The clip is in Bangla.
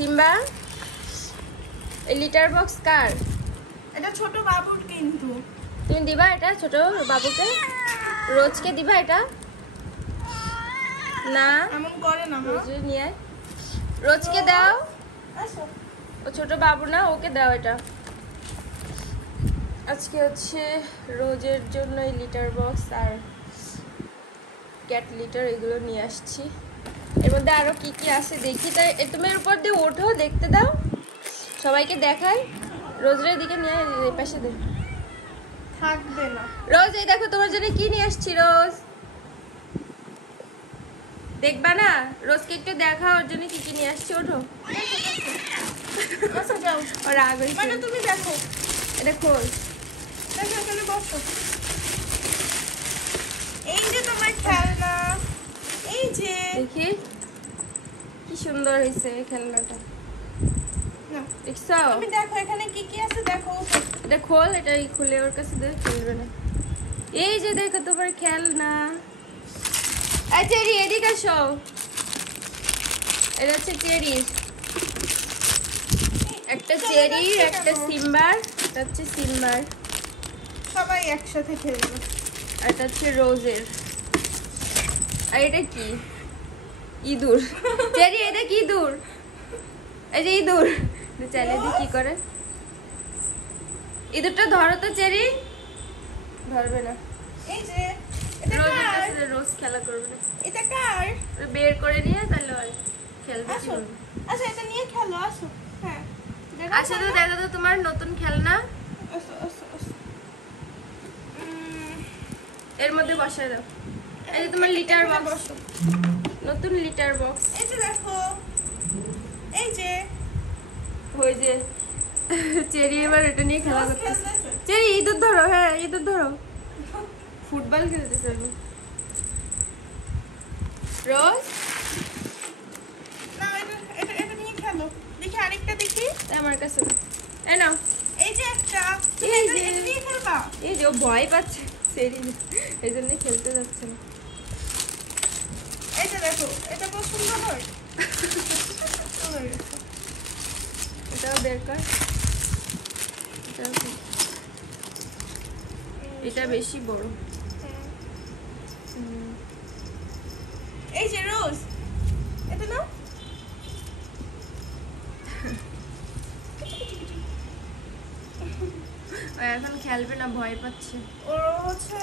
সিম্বা এই লিটার বক্স কার? এটা ছোট বাবুর কিন্তু। তুমি দিবা এটা ছোট বাবুকে? রোজকে দিবা এটা? না এমন করে না মা। রোজ নিয়ে রোজকে দাও। আসো। ও ছোট বাবু না, ওকে দাও এটা। আজকে হচ্ছে রোজের জন্য এই লিটার বক্স আর ক্যাট লিটার এগুলো নিয়ে আসছি। এর মধ্যে আরো কি কি আছে দেখি। তাই তুমি এর উপর দিয়ে ওঠো, দেখতে দাও, সবাইকে দেখাই। রোজের দিকে নিয়ে এই পাশে দে। থাকবে না। রোজ এই দেখো তোমার জন্য কি নিয়ে আসছি। রোজ দেখবা না? রোজকে একটু দেখা, ওর জন্য কি কি নিয়ে আসছি। ওঠো। আচ্ছা যাও। ওর রাগ হয়েছে। মানে তুমি দেখো। এটা খোল। দেখো এখানে বসো। এই যে তোমার খেলনা। এই যে দেখি কি সুন্দর হয়েছে খেলনাটা। না দেখছো? তুমি দেখো এখানে কি কি আছে দেখো। এটা খোল, এটা খুলে ওর কাছে দে, খেলবে না। এই যে দেখো তোমার খেলনা। আচ্ছা এদিকে আসো। এটা হচ্ছে চেরি, একটা চেরি, একটা সিম্বার, এটা হচ্ছে সিম্বার, সবাই একসাথে খেলবে। আর এটা হচ্ছে রোজের। আর এটা কি? ইঁদুর। চেরি এটা কি ইঁদুর? এই যে ইঁদুর। চাইলে দি কি করে। ইঁদুরটা ধরো তো চেরি। ধরবে না। এই যে এটা রোজের কার? কাছে রোজ খেলা করবে না। এটা কার? বের করে নিয়ে তাহলে হয় খেলবে। আসো। আচ্ছা এটা নিয়ে খেলো আসো। হ্যাঁ আচ্ছা তো দেখো তো তোমার নতুন খেলনা। আসো আসো আসো। এর মধ্যে বসায় দাও। এই যে তোমার লিটার বক্স, নতুন লিটার বক্স। এই যে দেখো। এই যে ওই যে চেরি এবার এটা নিয়ে খেলা করতেছে। চেরি ইঁদুর ধরো। হ্যাঁ ইঁদুর ধরো। ফুটবল খেলতেছে আমি। রোজ না এটা এটা নিয়ে খেলো। দেখি আরেকটা দেখি। আমার কাছে এই নাও। এই যে একটা। এই যে এটা নিয়ে খেলবা। এই যে ও ভয় পাচ্ছে চেরি, এই জন্য খেলতে যাচ্ছে না। এই যে দেখো এটা পছন্দ হয়। এটাও বের কর। এটা বেশি বড়। এই যে রোজ এটা নাও। এখন খেলবে না, ভয় পাচ্ছে। ও হচ্ছে